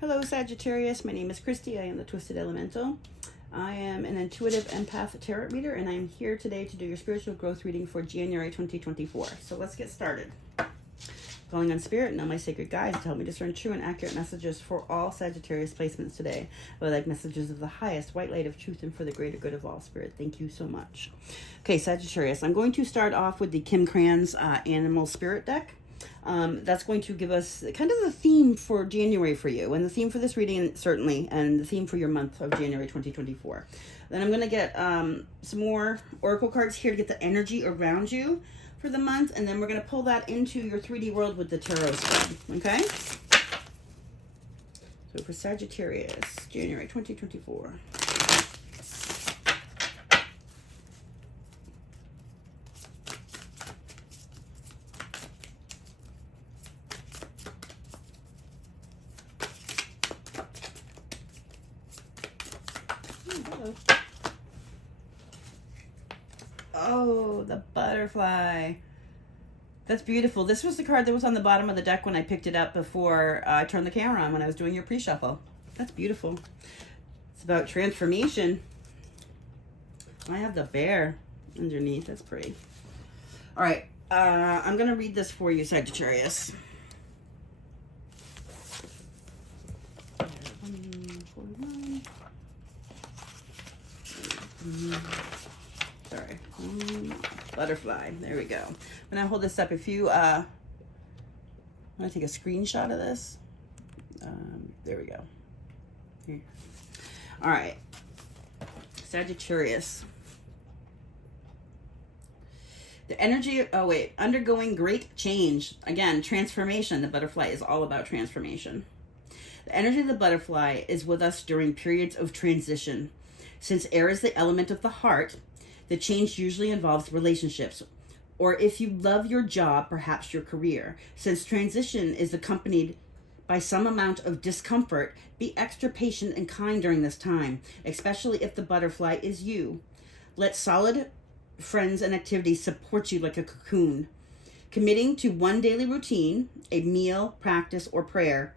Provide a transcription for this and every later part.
Hello Sagittarius, my name is Kristi. I am the Twisted Elemental. I am an intuitive empath tarot reader, and I'm here today to do your spiritual growth reading for January 2024. So let's get started. Calling on Spirit and all my sacred guides to help me discern true and accurate messages for all Sagittarius placements today. I would like messages of the highest white light of truth and for the greater good of all. Spirit, thank you so much. Okay, Sagittarius, I'm going to start off with the Kim Kranz Animal Spirit deck. That's going to give us kind of the theme for January for you, and the theme for this reading certainly, and the theme for your month of January 2024. Then I'm going to get some more oracle cards here to get the energy around you for the month, and then we're going to pull that into your 3D world with the tarot spread, okay? So for Sagittarius, January 2024. Oh, the butterfly. That's beautiful. This was the card that was on the bottom of the deck when I picked it up before I turned the camera on when I was doing your pre-shuffle. That's beautiful. It's about transformation. I have the bear underneath. That's pretty. All right. I'm going to read this for you, Sagittarius. Sorry. Butterfly. There we go. I'm going to hold this up. If you, I'm going to take a screenshot of this. There we go. Here. All right. Sagittarius. The energy, undergoing great change. Again, transformation. The butterfly is all about transformation. The energy of the butterfly is with us during periods of transition. Since air is the element of the heart, the change usually involves relationships, or if you love your job, perhaps your career. Since transition is accompanied by some amount of discomfort, be extra patient and kind during this time, especially if the butterfly is you. Let solid friends and activities support you like a cocoon. Committing to one daily routine, a meal, practice, or prayer,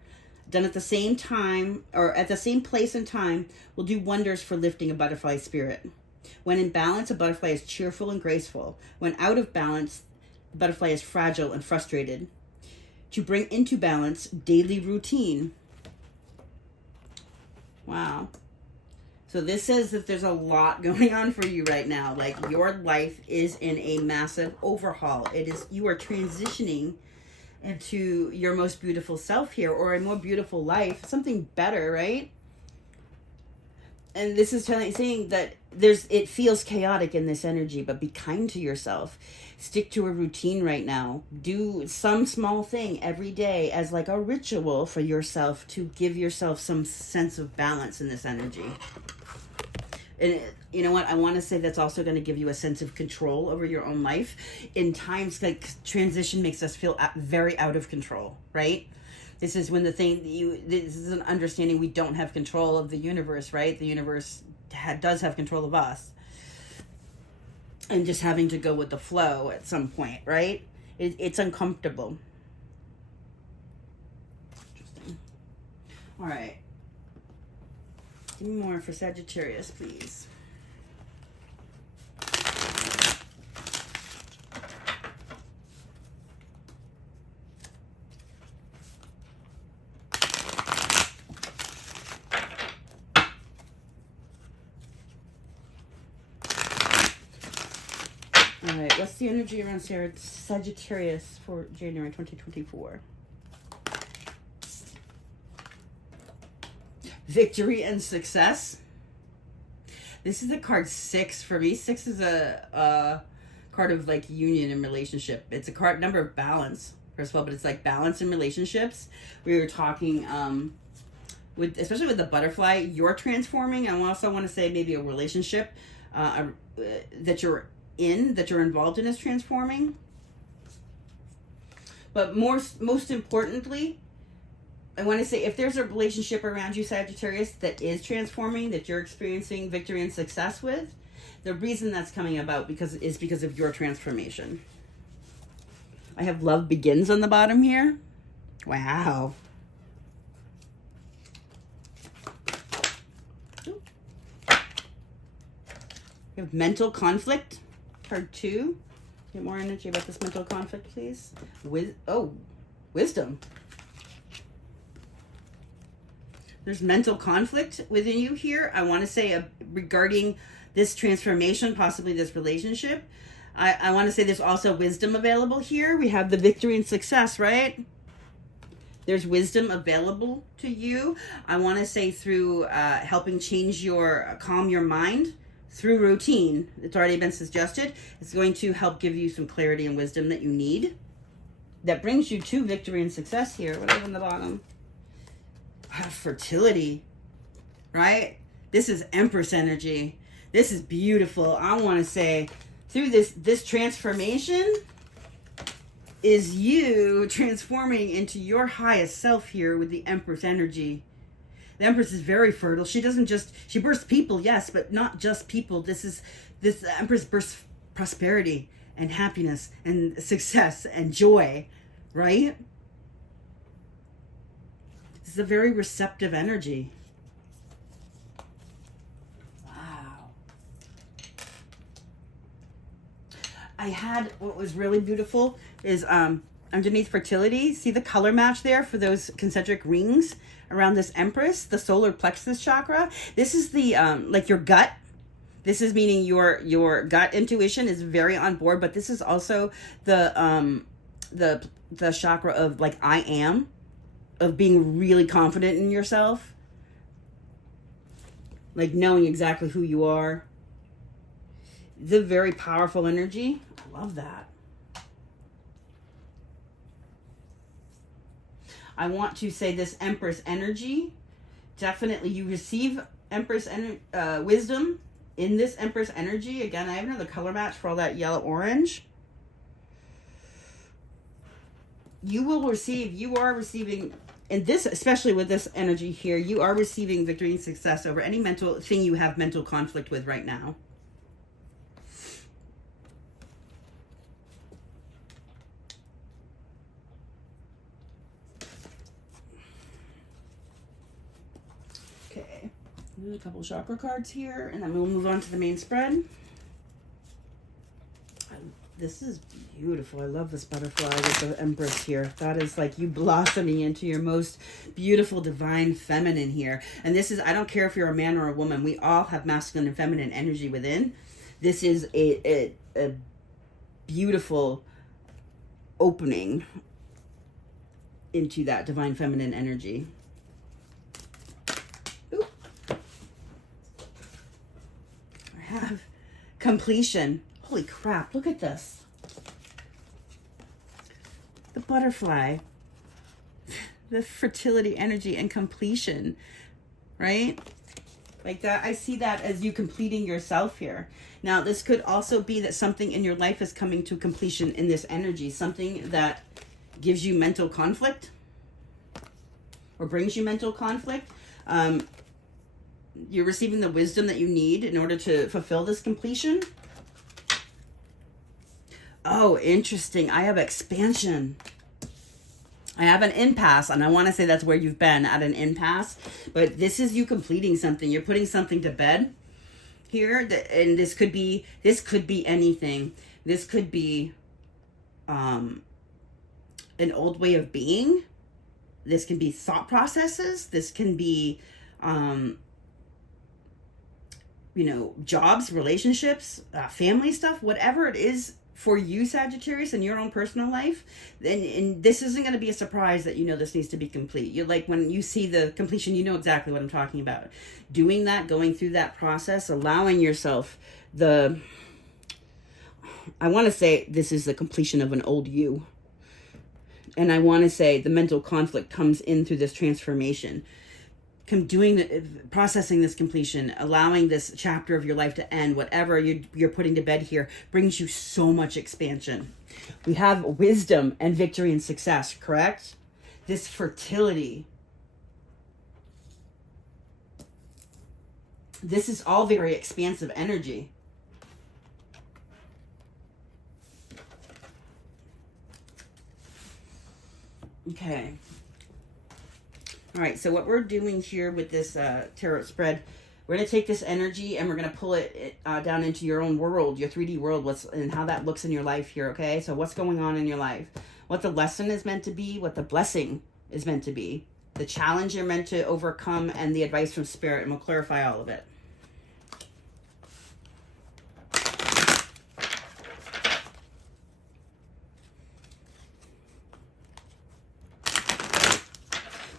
done at the same time or at the same place and time, will do wonders for lifting a butterfly spirit. When in balance, a butterfly is cheerful and graceful. When out of balance, the butterfly is fragile and frustrated. To bring into balance, daily routine. Wow. So this says that there's a lot going on for you right now. Like, your life is in a massive overhaul. You are transitioning into your most beautiful self here, or a more beautiful life, something better, right? And this is saying that it feels chaotic in this energy, but be kind to yourself. Stick to a routine right now. Do some small thing every day as like a ritual for yourself to give yourself some sense of balance in this energy. And you know what? I want to say that's also going to give you a sense of control over your own life. In times like transition makes us feel very out of control, right? This is when this is an understanding we don't have control of the universe, right? The universe does have control of us. And just having to go with the flow at some point, right? It's uncomfortable. Interesting. All right. Give me more for Sagittarius, please. All right, what's the energy around Sagittarius for January 2024? Victory and success. This is the card 6 for me. 6 is a card of like union and relationship. It's a card number of balance, first of all, but it's like balance in relationships. We were talking especially with the butterfly, you're transforming. I also want to say maybe a relationship that you're involved in is transforming. But most importantly, I want to say if there's a relationship around you, Sagittarius, that is transforming, that you're experiencing victory and success with, the reason that's coming about is because of your transformation. I have love begins on the bottom here. Wow. We have mental conflict, card 2. Get more energy about this mental conflict, please. Wisdom. There's mental conflict within you here. I want to say regarding this transformation, possibly this relationship. I want to say there's also wisdom available here. We have the victory and success, right? There's wisdom available to you. I want to say through helping calm your mind through routine. It's already been suggested. It's going to help give you some clarity and wisdom that you need. That brings you to victory and success here. What is on the bottom? Fertility, right? This is Empress energy. This is beautiful. I want to say through this transformation is you transforming into your highest self here with the Empress energy. The Empress is very fertile. She births people, yes, but not just people. This Empress births prosperity and happiness and success and joy, right? This is a very receptive energy. I had, what was really beautiful is underneath fertility, see the color match there for those concentric rings around this Empress, the solar plexus chakra. This is the, like your gut. This is meaning your gut intuition is very on board, but this is also the chakra of like, I am, of being really confident in yourself. Like knowing exactly who you are. The very powerful energy. I love that. I want to say this Empress energy. Definitely you receive Empress wisdom in this Empress energy. Again, I have another color match for all that yellow orange. You are receiving, and this, especially with this energy here, you are receiving victory and success over any mental thing you have mental conflict with right now. Okay, there's a couple of chakra cards here, and then we'll move on to the main spread. This is beautiful. I love this butterfly with the Empress here. That is like you blossoming into your most beautiful divine feminine here. And this is, I don't care if you're a man or a woman, we all have masculine and feminine energy within. This is a beautiful opening into that divine feminine energy. Ooh. I have completion. Holy crap, look at this. The butterfly, the fertility energy and completion, right? Like that, I see that as you completing yourself here. Now, this could also be that something in your life is coming to completion in this energy, something that gives you mental conflict or brings you mental conflict. You're receiving the wisdom that you need in order to fulfill this completion. Oh, interesting. I have expansion. I have an impasse, and I want to say that's where you've been, at an impasse. But this is you completing something. You're putting something to bed here, and this could be anything. This could be an old way of being. This can be thought processes. This can be jobs, relationships, family stuff, whatever it is for you, Sagittarius, in your own personal life. And this isn't going to be a surprise that this needs to be complete. You're like, when you see the completion, you know exactly what I'm talking about. Doing that, going through that process, allowing yourself I want to say this is the completion of an old you. And I want to say the mental conflict comes in through this transformation. Processing this completion, allowing this chapter of your life to end, whatever you're putting to bed here, brings you so much expansion. We have wisdom and victory and success, correct? This fertility. This is all very expansive energy. Okay. All right, so what we're doing here with this tarot spread, We're going to take this energy and we're going to pull it down into your own world, your 3D world, and how that looks in your life here, okay? So what's going on in your life? What the lesson is meant to be, what the blessing is meant to be, the challenge you're meant to overcome, and the advice from Spirit, and we'll clarify all of it.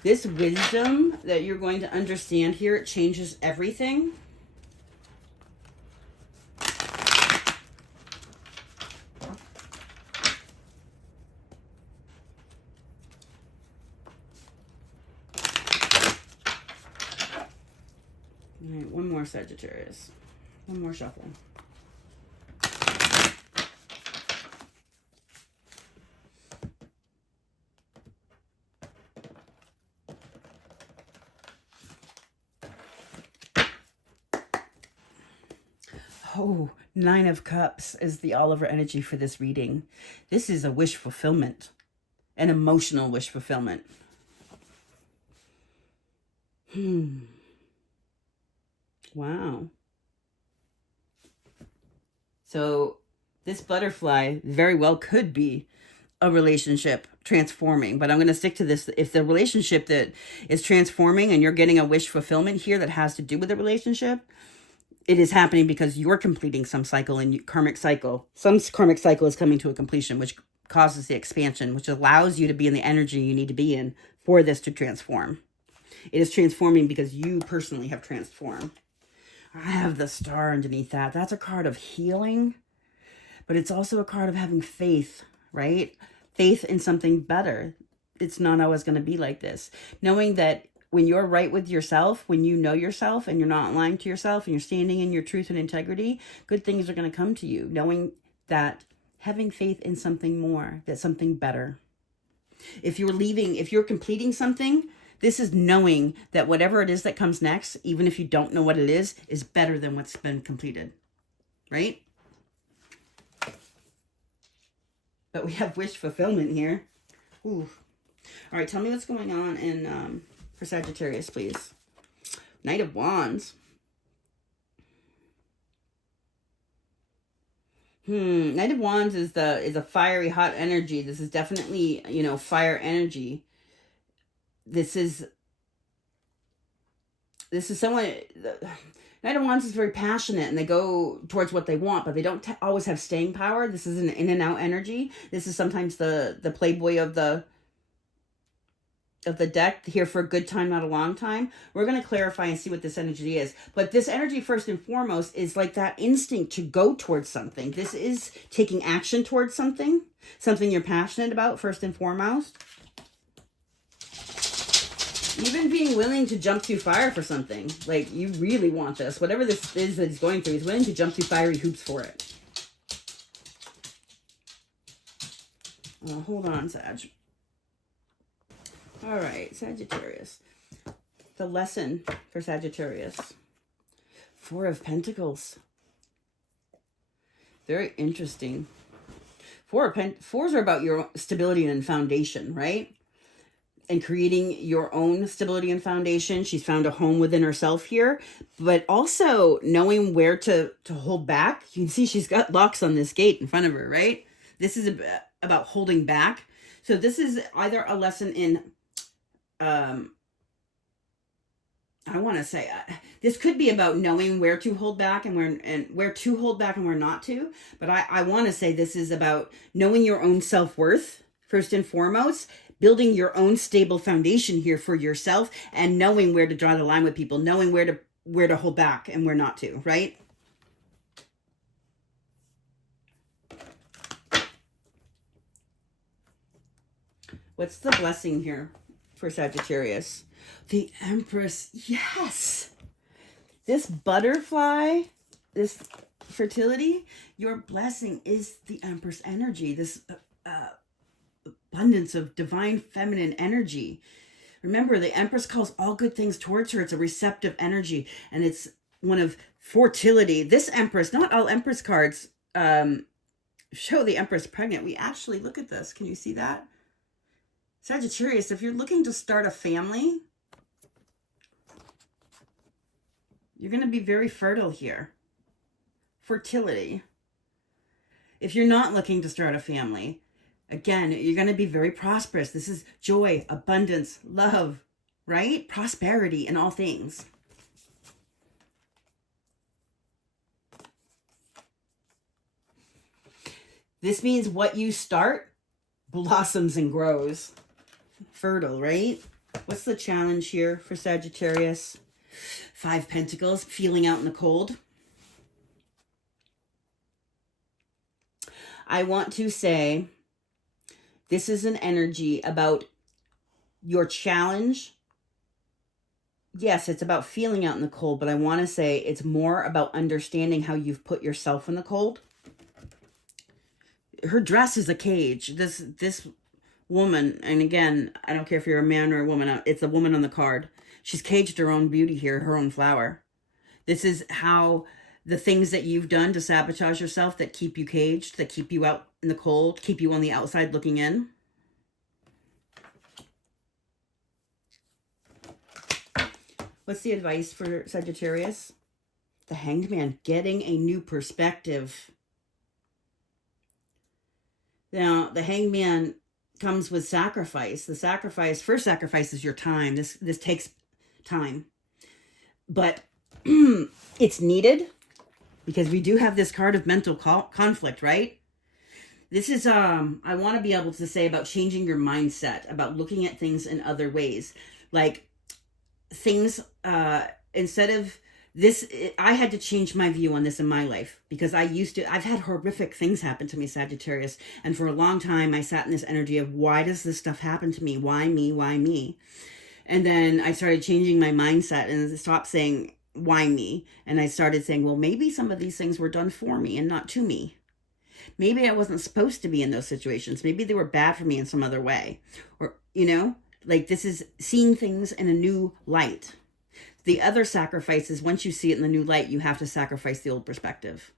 This wisdom that you're going to understand here, it changes everything. All right, one more Sagittarius. One more shuffle. Oh, Nine of Cups is the Oliver energy for this reading. This is a wish fulfillment, an emotional wish fulfillment. Wow. So this butterfly very well could be a relationship transforming, but I'm going to stick to this. If the relationship that is transforming and you're getting a wish fulfillment here that has to do with the relationship, it is happening because you're completing some cycle and karmic cycle. Some karmic cycle is coming to a completion, which causes the expansion, which allows you to be in the energy you need to be in for this to transform. It is transforming because you personally have transformed. I have the Star underneath that. That's a card of healing, but it's also a card of having faith, right? Faith in something better. It's not always going to be like this. Knowing that when you're right with yourself, when you know yourself and you're not lying to yourself and you're standing in your truth and integrity, good things are going to come to you. Knowing that, having faith in something more, that something better. If you're completing something, this is knowing that whatever it is that comes next, even if you don't know what it is better than what's been completed, right? But we have wish fulfillment here. Ooh. All right, tell me what's going on in for Sagittarius, please. Knight of Wands. Knight of Wands is a fiery, hot energy. This is definitely, fire energy. This is someone. Knight of Wands is very passionate and they go towards what they want, but they don't always have staying power. This is an in and out energy. This is sometimes the playboy of the deck, here for a good time, not a long time. We're going to clarify and see what this energy is. But this energy, first and foremost, is like that instinct to go towards something. This is taking action towards something you're passionate about, first and foremost. Even being willing to jump through fire for something. Like, you really want this. Whatever this is that he's going through, he's willing to jump through fiery hoops for it. Hold on, Sag. All right, Sagittarius. The lesson for Sagittarius. Four of Pentacles. Very interesting. Fours are about your stability and foundation, right? And creating your own stability and foundation. She's found a home within herself here, but also knowing where to hold back. You can see she's got locks on this gate in front of her, right? This is about holding back. So this is either a lesson in I want to say this could be about knowing where to hold back and where to hold back and where not to. But I want to say this is about knowing your own self-worth first and foremost, building your own stable foundation here for yourself, and knowing where to draw the line with people, knowing where to hold back and where not to, right? What's the blessing here for Sagittarius? The Empress. Yes. This butterfly, this fertility, your blessing is the Empress energy, this abundance of divine feminine energy. Remember, the Empress calls all good things towards her. It's a receptive energy, and it's one of fertility. This Empress, not all Empress cards show the Empress pregnant. We actually, look at this. Can you see that? Sagittarius, if you're looking to start a family, You're going to be very fertile here. Fertility. If you're not looking to start a family, again, you're going to be very prosperous. This is joy, abundance, love, right? Prosperity in all things. This means what you start blossoms and grows. Fertile, right? What's the challenge here for Sagittarius? 5 Pentacles, feeling out in the cold. I want to say this is an energy about your challenge. Yes, it's about feeling out in the cold, but I want to say it's more about understanding how you've put yourself in the cold. Her dress is a cage. This woman, and again, I don't care if you're a man or a woman, it's a woman on the card. She's caged her own beauty here, her own flower. This is how the things that you've done to sabotage yourself that keep you caged, that keep you out in the cold, keep you on the outside looking in. What's the advice for Sagittarius? The Hanged Man, getting a new perspective. Now, the Hanged Man comes with sacrifice. The sacrifice, first sacrifice is your time. This takes time. But it's needed because we do have this card of mental conflict, right? This is, I want to be able to say about changing your mindset, about looking at things in other ways. Like things, instead of this, I had to change my view on this in my life because I've had horrific things happen to me, Sagittarius. And for a long time, I sat in this energy of, why does this stuff happen to me? Why me? Why me? And then I started changing my mindset and stopped saying, why me? And I started saying, well, maybe some of these things were done for me and not to me. Maybe I wasn't supposed to be in those situations. Maybe they were bad for me in some other way. Or, you know, like this is seeing things in a new light. The other sacrifice is once you see it in the new light, you have to sacrifice the old perspective.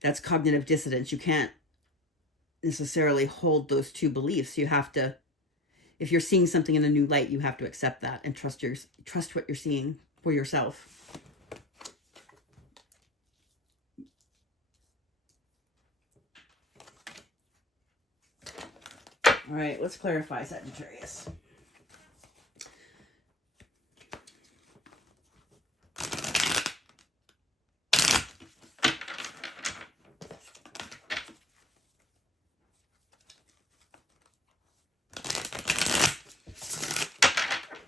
That's cognitive dissonance. You can't necessarily hold those two beliefs. You have to, if you're seeing something in a new light, you have to accept that and trust what you're seeing for yourself. All right, let's clarify, Sagittarius.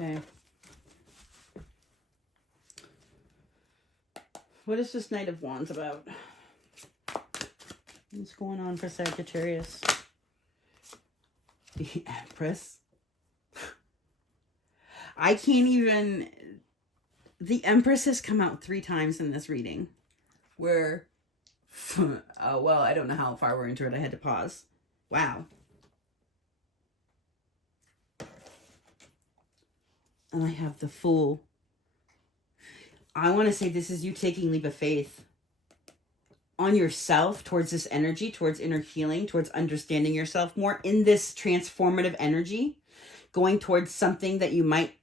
Okay. What is this Knight of Wands about? What's going on for Sagittarius? The Empress. I can't even... The Empress has come out 3 times in this reading. Where... well, I don't know how far we're into it. I had to pause. Wow. And I have the Fool. I want to say this is you taking leap of faith on yourself towards this energy, towards inner healing, towards understanding yourself more in this transformative energy, going towards something that you might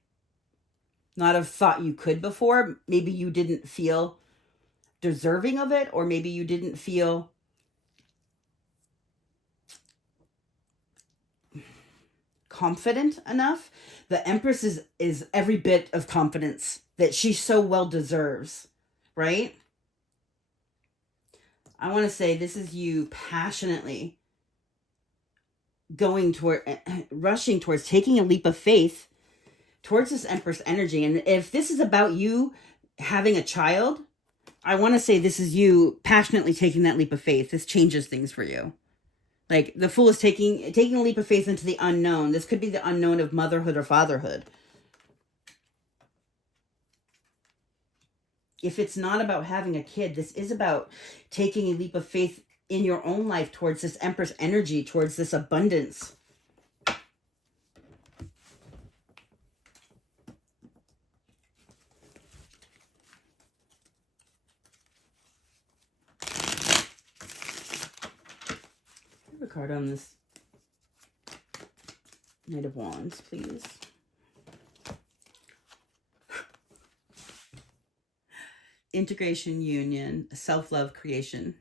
not have thought you could before. Maybe you didn't feel deserving of it, or maybe you didn't feel confident enough. The Empress is every bit of confidence that she so well deserves, right? I want to say this is you passionately rushing towards taking a leap of faith towards this Empress energy. And if this is about you having a child, I want to say this is you passionately taking that leap of faith. This changes things for you. Like the Fool is taking a leap of faith into the unknown. This could be the unknown of motherhood or fatherhood. If it's not about having a kid, this is about taking a leap of faith in your own life towards this Empress energy, towards this abundance. Have a card on this Knight of Wands, please. integration, union, self-love, creation,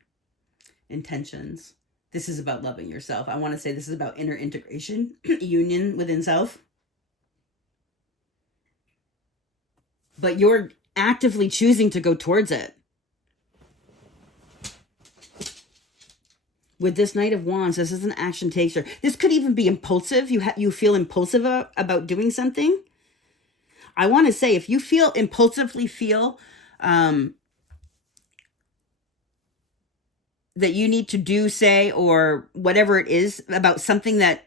intentions. This is about loving yourself. I want to say this is about inner integration, union within self. But you're actively choosing to go towards it. With this Knight of Wands, this is an action taker. This could even be impulsive. You feel impulsive about doing something. I want to say, if you impulsively feel that you need to do, say, or whatever it is about something that,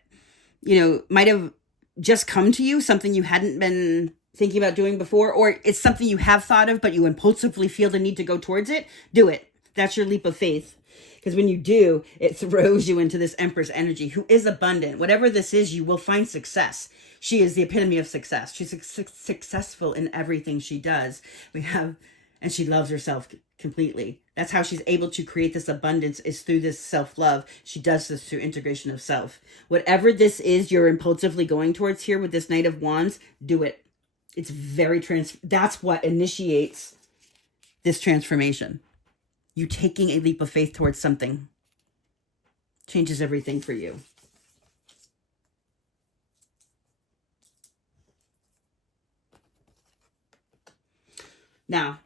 might have just come to you, something you hadn't been thinking about doing before, or it's something you have thought of, but you impulsively feel the need to go towards it, do it. That's your leap of faith. Because when you do, it throws you into this Empress energy, who is abundant. Whatever this is, you will find success. She is the epitome of success. She's successful in everything she does. And she loves herself completely. That's how she's able to create this abundance, is through this self-love. She does this through integration of self. Whatever this is you're impulsively going towards here with this Knight of Wands, do it. It's very that's what initiates this transformation. You taking a leap of faith towards something changes everything for you. Now,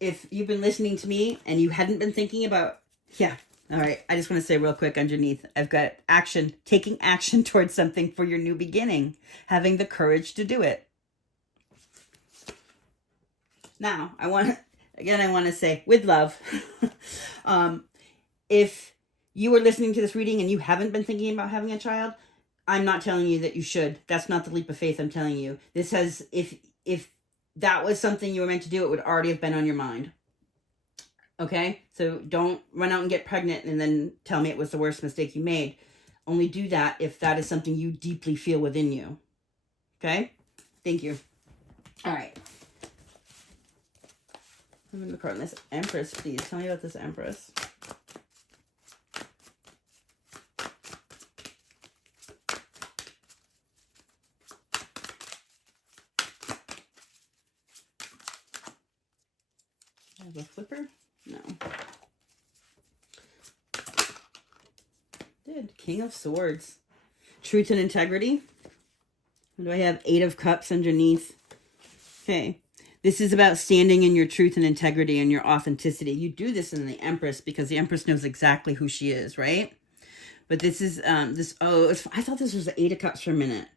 if you've been listening to me and you hadn't been thinking about, all right, I just want to say real quick underneath, I've got action, taking action towards something for your new beginning, having the courage to do it. Now, I want to say, with love, if you are listening to this reading and you haven't been thinking about having a child, I'm not telling you that you should. That's not the leap of faith I'm telling you. This has, if that was something you were meant to do, it would already have been on your mind. Okay? So don't run out and get pregnant and then tell me it was the worst mistake you made. Only do that if that is something you deeply feel within you. Okay? Thank you. All right. I'm going to card on this Empress, please. Tell me about this Empress. I have a flipper? No. Did. King of Swords. Truth and integrity. What do I have? 8 of Cups underneath. Okay. This is about standing in your truth and integrity and your authenticity. You do this in the Empress because the Empress knows exactly who she is, right? But this is, I thought this was the 8 of Cups for a minute.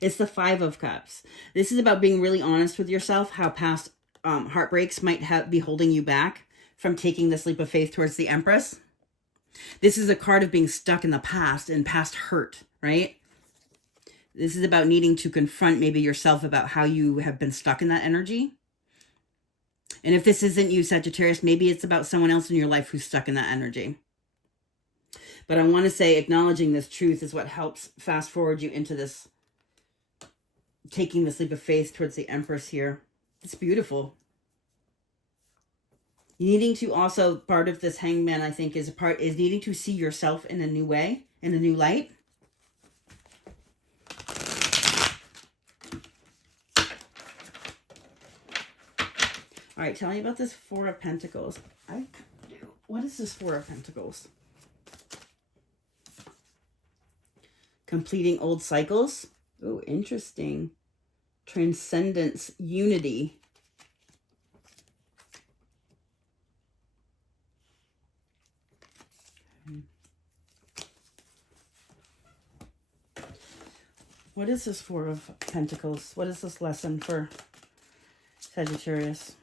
It's the 5 of Cups. This is about being really honest with yourself, how past heartbreaks might be holding you back from taking this leap of faith towards the Empress. This is a card of being stuck in the past and past hurt, right? This is about needing to confront maybe yourself about how you have been stuck in that energy. And if this isn't you, Sagittarius, maybe it's about someone else in your life who's stuck in that energy. But I want to say acknowledging this truth is what helps fast forward you into this, taking this leap of faith towards the Empress here. It's beautiful. Needing to also, part of this Hangman, I think, is needing to see yourself in a new way, in a new light. All right, tell me about this 4 of Pentacles. What is this 4 of Pentacles? Completing old cycles. Oh, interesting. Transcendence, unity. What is this 4 of Pentacles? What is this lesson for Sagittarius?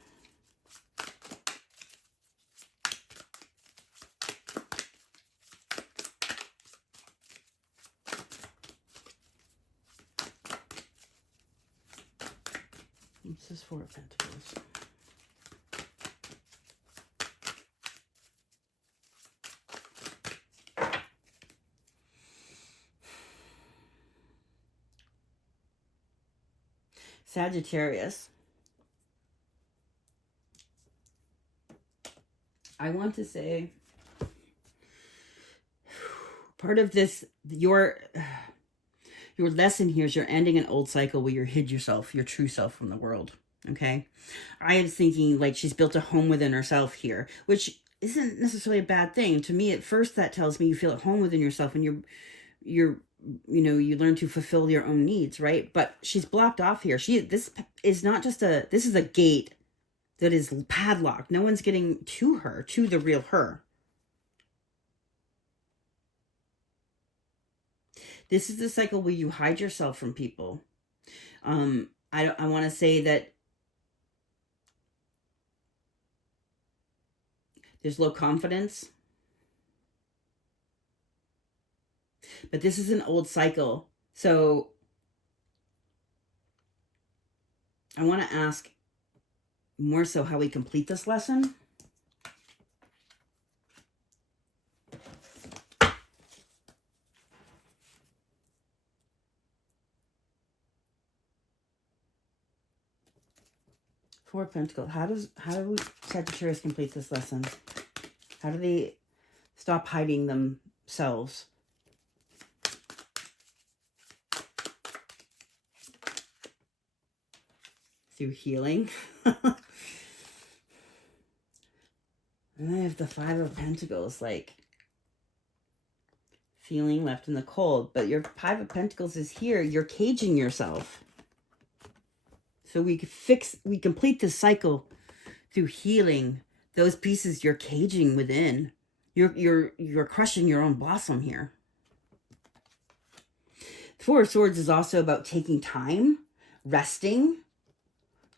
What's this 4 of Pentacles? Sagittarius. I want to say part of this, your lesson here is you're ending an old cycle where you hid yourself, your true self, from the world. Okay. I was thinking like she's built a home within herself here, which isn't necessarily a bad thing. To me, at first, that tells me you feel at home within yourself and you're, you learn to fulfill your own needs, right? But she's blocked off here. This is not just this is a gate that is padlocked. No one's getting to her, to the real her. This is the cycle where you hide yourself from people. I want to say that there's low confidence. But this is an old cycle. So I want to ask more so how we complete this lesson. Four of Pentacles. How do Sagittarius complete this lesson? How do they stop hiding themselves? Through healing. And I have the Five of Pentacles, like feeling left in the cold. But your Five of Pentacles is here. You're caging yourself. So we complete this cycle through healing those pieces you're caging within. You're crushing your own blossom here. The Four of Swords is also about taking time, resting,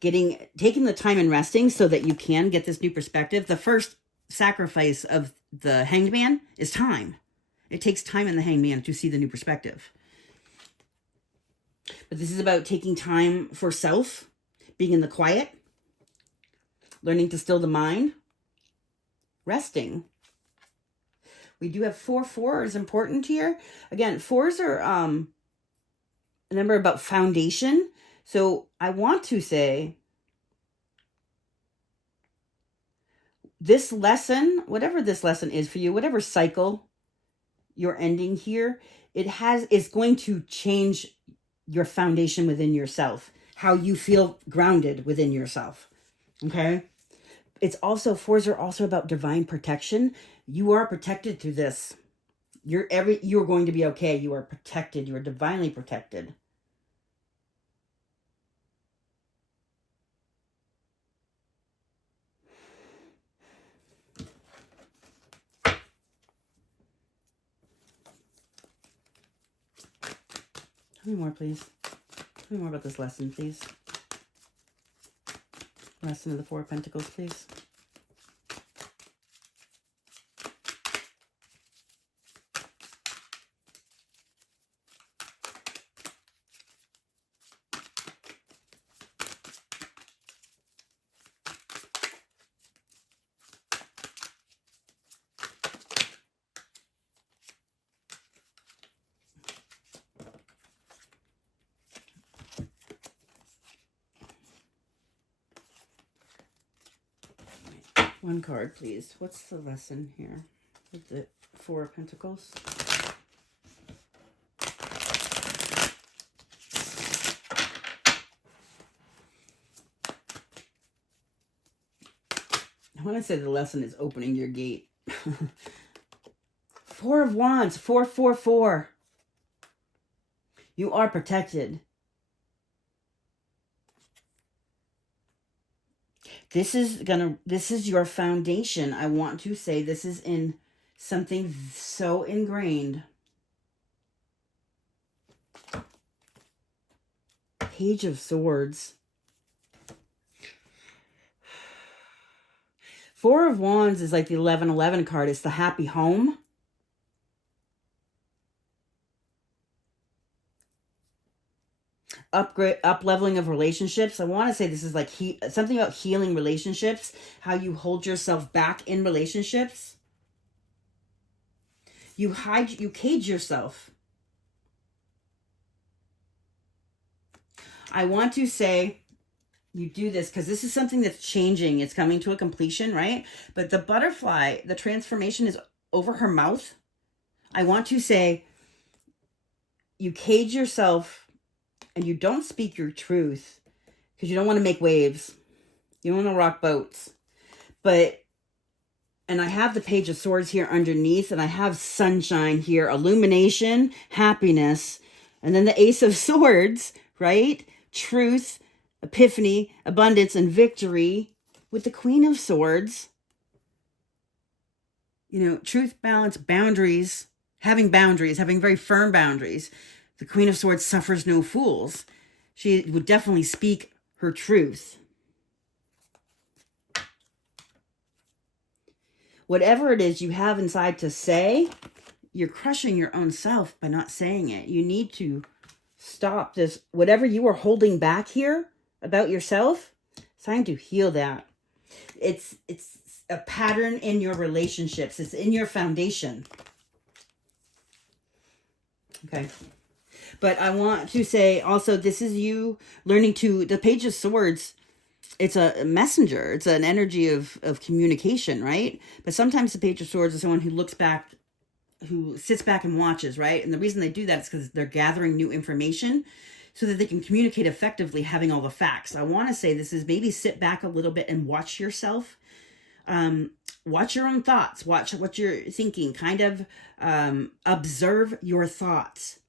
taking the time and resting so that you can get this new perspective. The first sacrifice of the Hanged Man is time. It takes time in the Hanged Man to see the new perspective. But this is about taking time for self, being in the quiet, learning to still the mind, resting. We do have 4 is important here. Again, 4s are a number about foundation. So I want to say this lesson, whatever this lesson is for you, whatever cycle you're ending here, is going to change your foundation within yourself, how you feel grounded within yourself. Okay? It's also, 4s are also about divine protection. You are protected through this. You're going to be okay. You are protected. You are divinely protected. Tell me more, please. Tell me more about this lesson, please. Lesson of the Four of Pentacles, please. One card, please. What's the lesson here with the Four of Pentacles? I want to say the lesson is opening your gate. 4 of Wands, 4. You are protected. This is your foundation. I want to say this is in something so ingrained. Page of Swords. 4 of Wands is like the 1111 card. It's the happy home. Up-leveling of relationships. I want to say this is like something about healing relationships, how you hold yourself back in relationships. You cage yourself. I want to say you do this because this is something that's changing. It's coming to a completion, right? But the butterfly, the transformation is over her mouth. I want to say you cage yourself and you don't speak your truth because you don't want to make waves. You don't want to rock boats. But, and I have the Page of Swords here underneath, and I have sunshine here, illumination, happiness, and then the Ace of Swords, right? Truth, epiphany, abundance, and victory with the Queen of Swords. You know, truth, balance, boundaries, having very firm boundaries. The Queen of Swords suffers no fools. She would definitely speak her truth. Whatever it is you have inside to say, you're crushing your own self by not saying it. You need to stop this. Whatever you are holding back here about yourself, it's time to heal that. It's a pattern in your relationships. It's in your foundation. Okay. But I want to say also, this is you learning to, the Page of Swords, it's a messenger. It's an energy of communication, right? But sometimes the Page of Swords is someone who looks back, who sits back and watches, right? And the reason they do that is because they're gathering new information so that they can communicate effectively, having all the facts. I want to say this is maybe sit back a little bit and watch yourself. Watch your own thoughts. Watch what you're thinking. Kind of observe your thoughts.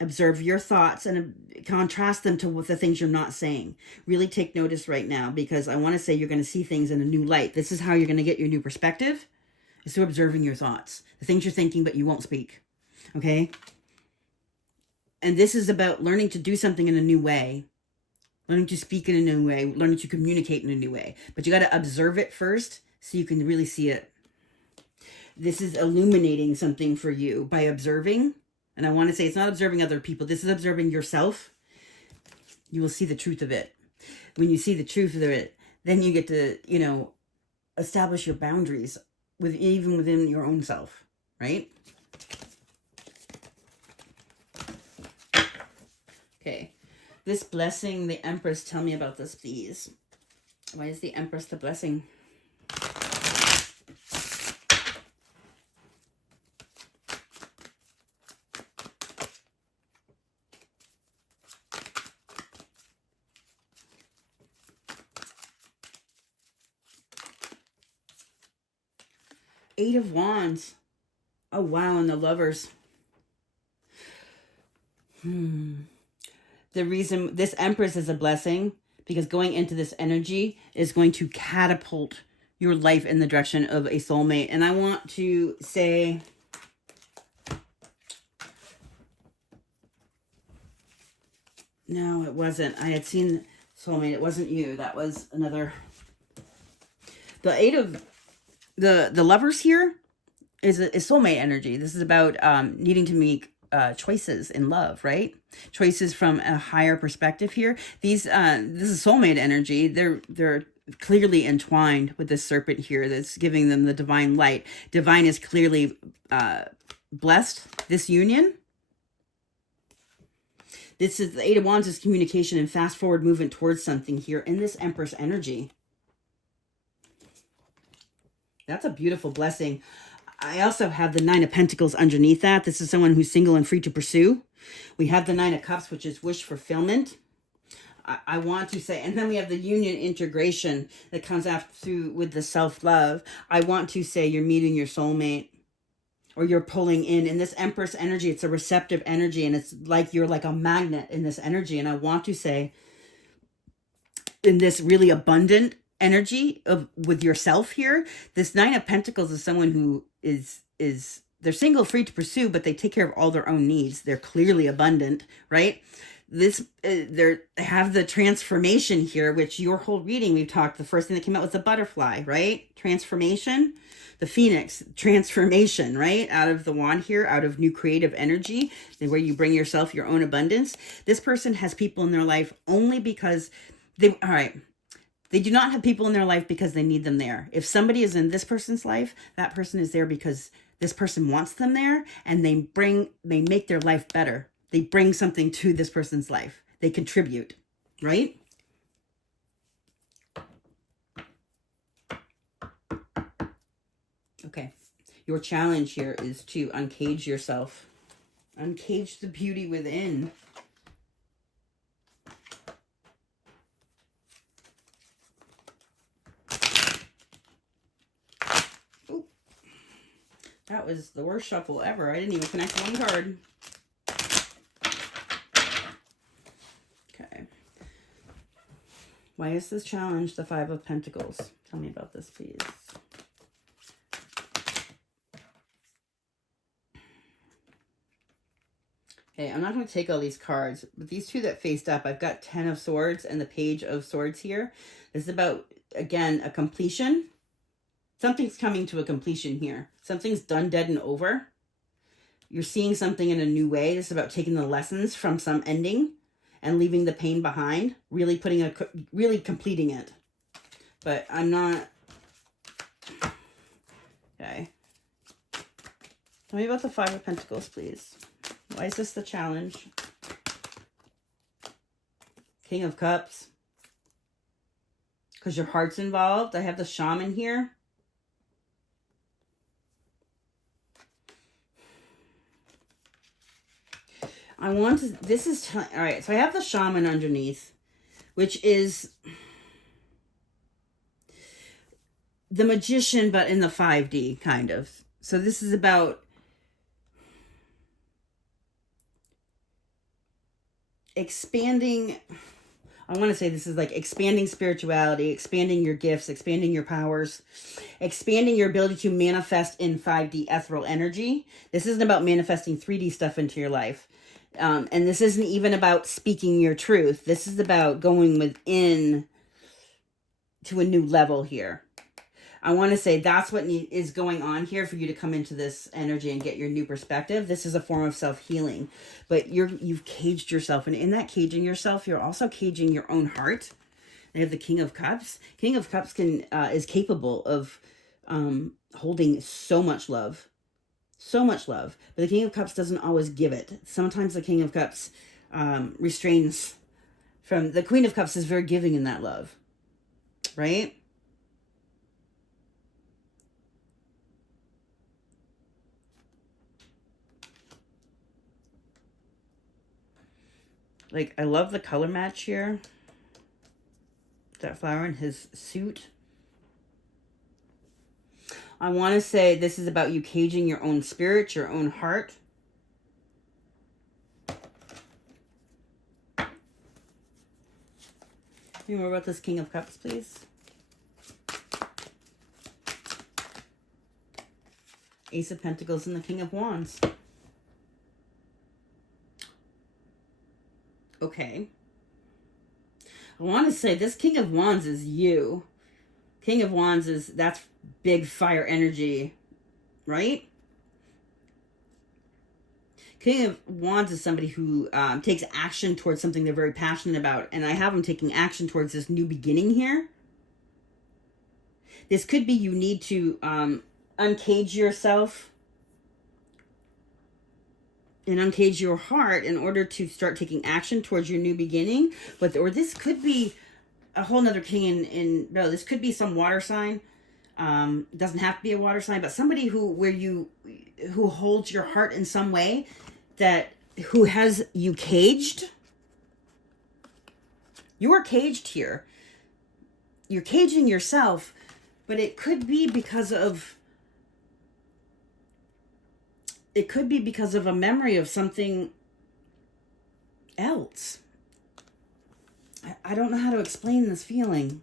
Observe your thoughts and contrast them to the things you're not saying. Really take notice right now, because I want to say you're going to see things in a new light. This is how you're going to get your new perspective, is through observing your thoughts. The things you're thinking, but you won't speak. Okay? And this is about learning to do something in a new way. Learning to speak in a new way. Learning to communicate in a new way. But you got to observe it first so you can really see it. This is illuminating something for you by observing. And I want to say it's not observing other people. This is observing yourself. You will see the truth of it. When you see the truth of it, then you get to, you know, establish your boundaries even within your own self, right? Okay. This blessing, the Empress, tell me about this, please. Why is the Empress the blessing? Eight of Wands. Oh, wow, and the Lovers. The reason this Empress is a blessing, because going into this energy is going to catapult your life in the direction of a soulmate. And I want to say, no, it wasn't. I had seen soulmate. It wasn't you. That was another. The Eight of the Lovers here is soulmate energy. This is about needing to make choices in love, right? Choices from a higher perspective here. This is soulmate energy. They're clearly entwined with this serpent here that's giving them the divine light. Divine is clearly blessed this union. This is the Eight of Wands is communication and fast forward movement towards something here in this Empress energy. That's a beautiful blessing. I also have the Nine of Pentacles underneath that. This is someone who's single and free to pursue. We have the Nine of Cups, which is wish fulfillment. I want to say, and then we have the union integration that comes after through with the self-love. I want to say you're meeting your soulmate, or you're pulling in this Empress energy. It's a receptive energy, and it's like you're like a magnet in this energy. And I want to say, in this really abundant energy of with yourself here, this Nine of Pentacles is someone who is they're single, free to pursue, but they take care of all their own needs. They're clearly abundant, right? This they have the transformation here, which your whole reading we've talked. The first thing that came out was the butterfly, right? Transformation. The Phoenix, transformation, right? Out of the wand here, out of new creative energy, where you bring yourself your own abundance. This person has people in their life only because they do not have people in their life because they need them there. If somebody is in this person's life, that person is there because this person wants them there, and they make their life better. They bring something to this person's life. They contribute, right? Okay. Your challenge here is to uncage yourself. Uncage the beauty within. That was the worst shuffle ever. I didn't even connect one card. Okay. Why is this challenge the Five of Pentacles? Tell me about this, please. Okay, I'm not going to take all these cards, but these two that faced up, I've got 10 of Swords and the Page of Swords here. This is about, again, a completion. Something's coming to a completion here. Something's done, dead, and over. You're seeing something in a new way. This is about taking the lessons from some ending and leaving the pain behind. Really completing it. But I'm not... Okay. Tell me about the Five of Pentacles, please. Why is this the challenge? King of Cups. Because your heart's involved. I have the Shaman here. I want to... This is... All right, so I have the Shaman underneath, which is the Magician, but in the 5D, kind of. So this is about expanding... I want to say this is like expanding spirituality, expanding your gifts, expanding your powers, expanding your ability to manifest in 5D ethereal energy. This isn't about manifesting 3D stuff into your life. And this isn't even about speaking your truth. This is about going within to a new level here. I want to say that's what is going on here for you to come into this energy and get your new perspective. This is a form of self-healing, but you've caged yourself, and in that caging yourself, you're also caging your own heart. They have the King of Cups. King of Cups is capable of holding so much love. So much love. But the King of Cups doesn't always give it. Sometimes the King of Cups restrains from... The Queen of Cups is very giving in that love. Right? Like, I love the color match here. That flower in his suit. I want to say this is about you caging your own spirit, your own heart. Tell me more about this King of Cups, please. Ace of Pentacles and the King of Wands. Okay. I want to say this King of Wands is you. King of Wands is, that's big fire energy, right? King of Wands is somebody who takes action towards something they're very passionate about. And I have them taking action towards this new beginning here. This could be you need to uncage yourself and uncage your heart in order to start taking action towards your new beginning. Or this could be a whole nother king no, this could be some water sign. Doesn't have to be a water sign, but somebody who holds your heart in some way, who has you caged. You are caged here. You're caging yourself, but it could be because of a memory of something else. I don't know how to explain this feeling.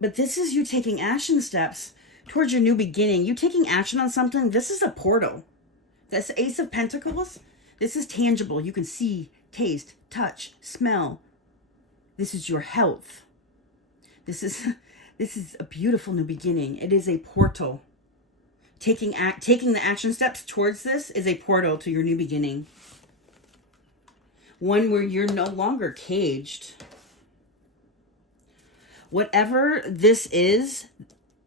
But this is you taking action steps towards your new beginning. You taking action on something. This is a portal. That's Ace of Pentacles. This is tangible. You can see, taste, touch, smell. This is your health. This is a beautiful new beginning. It is a portal. Taking the action steps towards this is a portal to your new beginning. One where you're no longer caged. Whatever this is,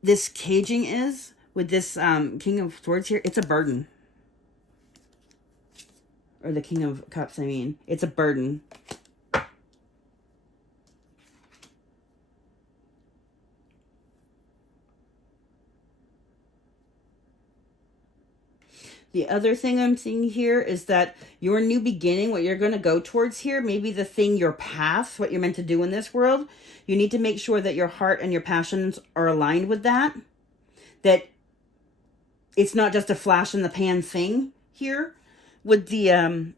this caging is, with this King of Swords here, it's a burden. Or the King of Cups, I mean. It's a burden. The other thing I'm seeing here is that your new beginning, what you're going to go towards here, maybe the thing, your path, what you're meant to do in this world, you need to make sure that your heart and your passions are aligned with that. That it's not just a flash in the pan thing here with the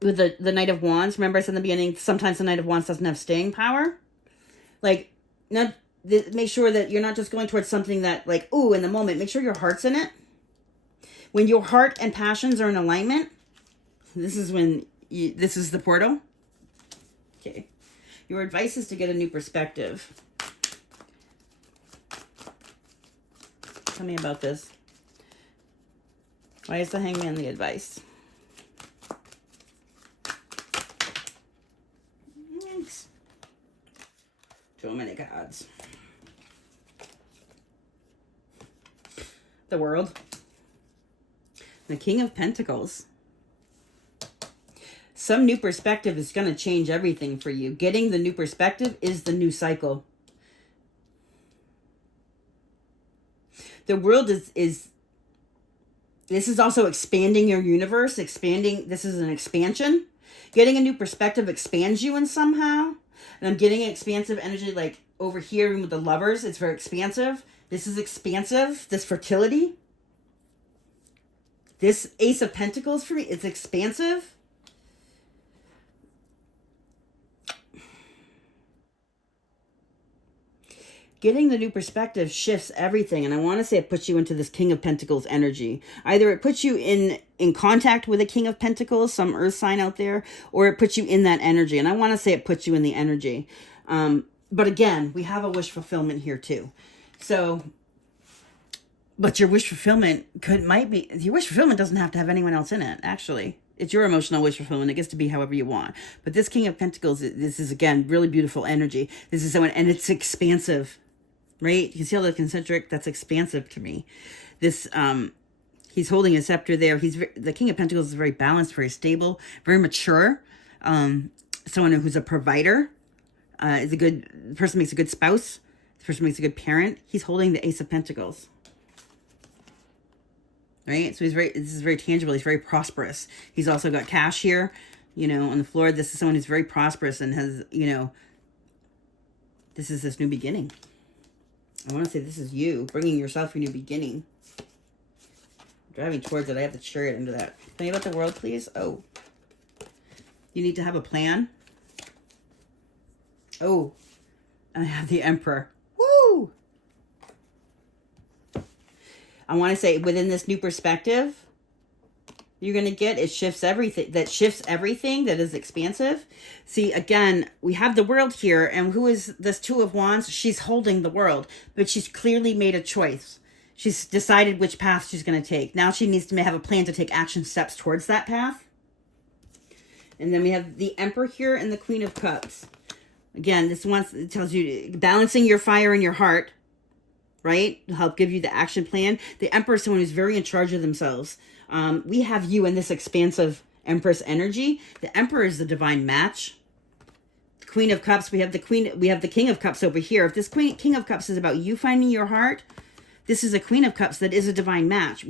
Knight of Wands. Remember I said in the beginning, sometimes the Knight of Wands doesn't have staying power. Like, not make sure that you're not just going towards something that, like, ooh, in the moment. Make sure your heart's in it. When your heart and passions are in alignment, this is when this is the portal. Okay. Your advice is to get a new perspective. Tell me about this. Why is the Hangman the advice? Thanks. Too many cards. The World. The King of Pentacles. Some new perspective is going to change everything for you. Getting the new perspective is the new cycle. The World is this is also expanding your universe, expanding. This is an expansion. Getting a new perspective expands you in somehow. And I'm getting an expansive energy, like over here with the Lovers. It's very expansive. This is expansive. This fertility. This Ace of Pentacles for me, it's expansive. Getting the new perspective shifts everything. And I want to say it puts you into this King of Pentacles energy. Either it puts you in contact with a King of Pentacles, some earth sign out there, or it puts you in that energy. And I want to say it puts you in the energy. But again, we have a wish fulfillment here too. So, but your wish fulfillment your wish fulfillment doesn't have to have anyone else in it, actually. It's your emotional wish fulfillment. It gets to be however you want. But this King of Pentacles, this is, again, really beautiful energy. This is someone, and it's expansive. Right? You can see all the concentric, that's expansive to me. This, he's holding a scepter there. The King of Pentacles is very balanced, very stable, very mature. Someone who's a provider, is a good, the person makes a good spouse. The person makes a good parent. He's holding the Ace of Pentacles. Right? So this is very tangible. He's very prosperous. He's also got cash here, on the floor. This is someone who's very prosperous and has, this is this new beginning. I want to say this is you bringing yourself a new beginning. Driving towards it. I have the Chariot under that. Tell me about the World, please. Oh. You need to have a plan. Oh. And I have the Emperor. Woo! I want to say within this new perspective you're going to get, it shifts everything. That shifts everything. That is expansive. See, again, we have the World here. And who is this Two of Wands? She's holding the World. But she's clearly made a choice. She's decided which path she's going to take. Now she needs to have a plan to take action steps towards that path. And then we have the Emperor here and the Queen of Cups. Again, it tells you balancing your fire in your heart. Right? To help give you the action plan. The Emperor is someone who's very in charge of themselves. We have you in this expansive Empress energy. The Emperor is the divine match. The Queen of Cups, we have the King of Cups over here. If this King of Cups is about you finding your heart, this is a Queen of Cups that is a divine match.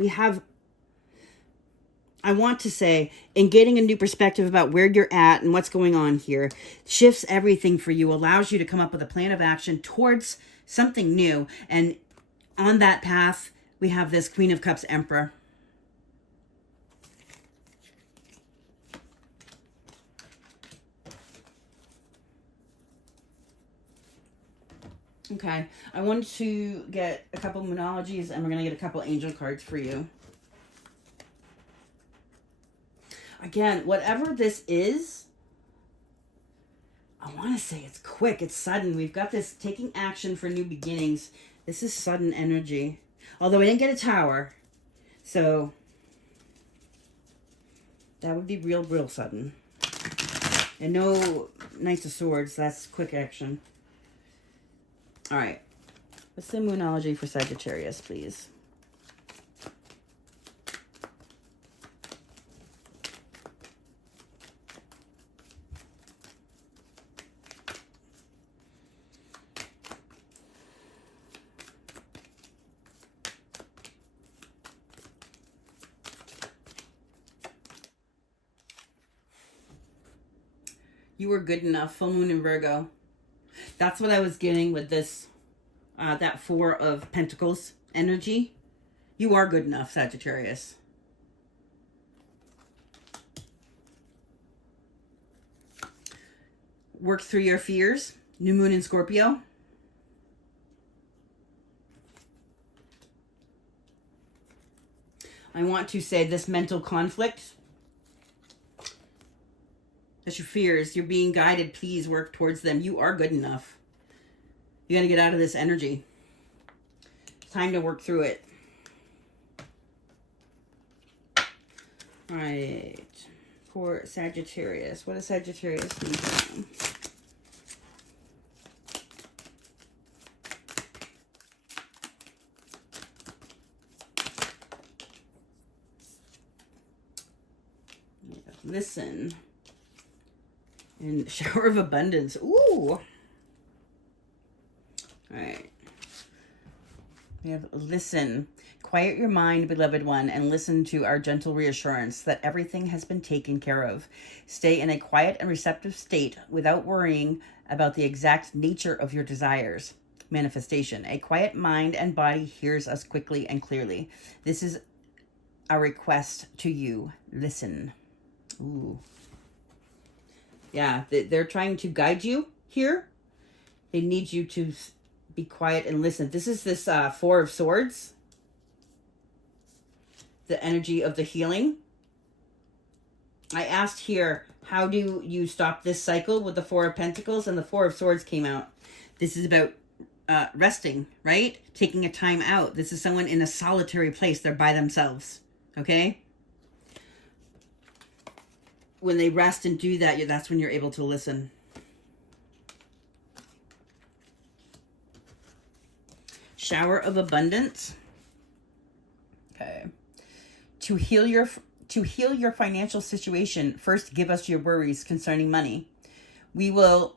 I want to say, in getting a new perspective about where you're at and what's going on here, shifts everything for you, allows you to come up with a plan of action towards something new. And on that path, we have this Queen of Cups Emperor. Okay, I wanted to get a couple Moonologies, and we're going to get a couple angel cards for you. Again, whatever this is, I want to say it's quick, it's sudden. We've got this taking action for new beginnings. This is sudden energy. Although I didn't get a Tower, so that would be real sudden. And no Knights of Swords, that's quick action. All right. What's the Moonology for Sagittarius, please? You were good enough. Full moon in Virgo. That's what I was getting with this, that Four of Pentacles. energy. You are good enough, Sagittarius. Work through your fears. New moon in Scorpio. I want to say this mental conflict. That's your fears. You're being guided. Please work towards them. You are good enough. You got to get out of this energy. It's time to work through it. All right. For Sagittarius. What does Sagittarius need to know? Listen. And shower of abundance. Ooh. All right. We have listen. Quiet your mind, beloved one, and listen to our gentle reassurance that everything has been taken care of. Stay in a quiet and receptive state without worrying about the exact nature of your desires. Manifestation. A quiet mind and body hears us quickly and clearly. This is our request to you. Listen. Ooh. Yeah, they're trying to guide you here. They need you to be quiet and listen. This is this Four of Swords. The energy of the healing. I asked here, how do you stop this cycle with the Four of Pentacles? And the Four of Swords came out. This is about resting, right? Taking a time out. This is someone in a solitary place. They're by themselves, okay? When they rest and do that, that's when you're able to listen. Shower of abundance. Okay. To heal your financial situation, first give us your worries concerning money. We will,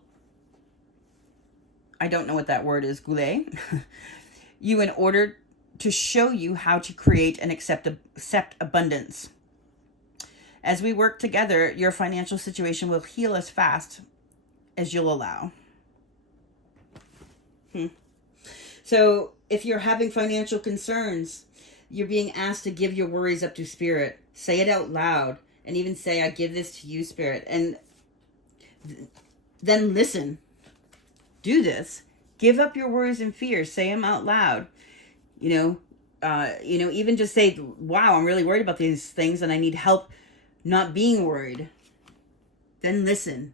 I don't know what that word is, goulet, you in order to show you how to create and accept abundance. As we work together, your financial situation will heal as fast as you'll allow. So if you're having financial concerns, you're being asked to give your worries up to Spirit. Say it out loud and even say, I give this to you, Spirit. And then listen. Do this. Give up your worries and fears. Say them out loud. Even just say, wow, I'm really worried about these things and I need help not being worried. Then listen.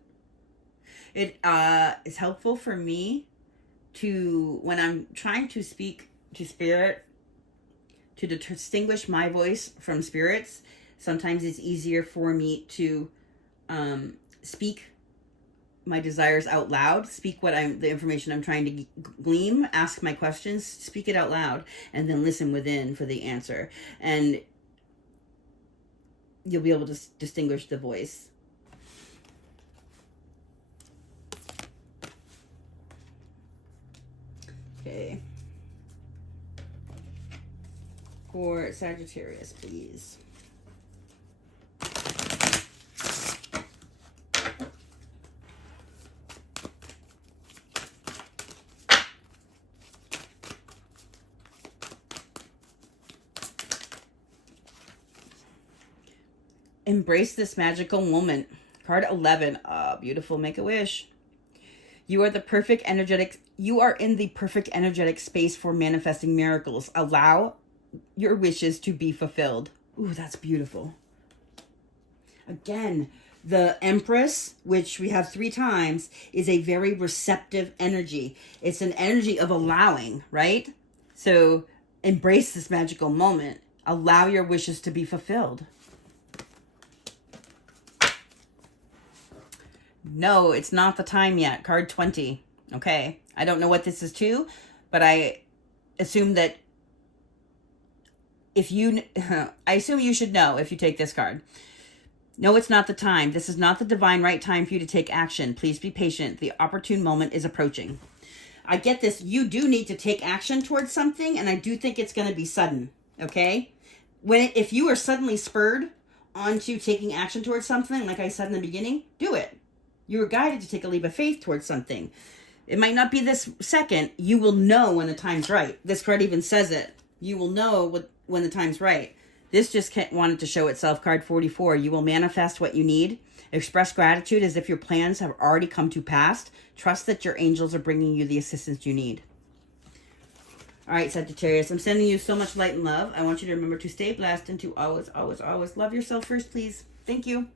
It is helpful for me to, when I'm trying to speak to Spirit, to distinguish my voice from Spirit's. Sometimes it's easier for me to speak my desires out loud, speak the information I'm trying to glean, ask my questions, speak it out loud, and then listen within for the answer. And you'll be able to distinguish the voice. Okay. For Sagittarius, please. Embrace this magical moment. Card 11. Beautiful. Make a wish. You are in the perfect energetic space for manifesting miracles. Allow your wishes to be fulfilled. Ooh, that's beautiful. Again, the Empress, which we have 3 times, is a very receptive energy. It's an energy of allowing, right? So embrace this magical moment. Allow your wishes to be fulfilled. No, it's not the time yet. Card 20. Okay. I don't know what this is to, but I assume that I assume you should know if you take this card. No, it's not the time. This is not the divine right time for you to take action. Please be patient. The opportune moment is approaching. I get this. You do need to take action towards something, and I do think it's going to be sudden. Okay? If you are suddenly spurred onto taking action towards something, like I said in the beginning, do it. You are guided to take a leap of faith towards something. It might not be this second. You will know when the time's right. This card even says it. You will know when the time's right. This just wanted to show itself. Card 44. You will manifest what you need. Express gratitude as if your plans have already come to pass. Trust that your angels are bringing you the assistance you need. All right, Sagittarius, I'm sending you so much light and love. I want you to remember to stay blessed and to always, always, always love yourself first, please. Thank you.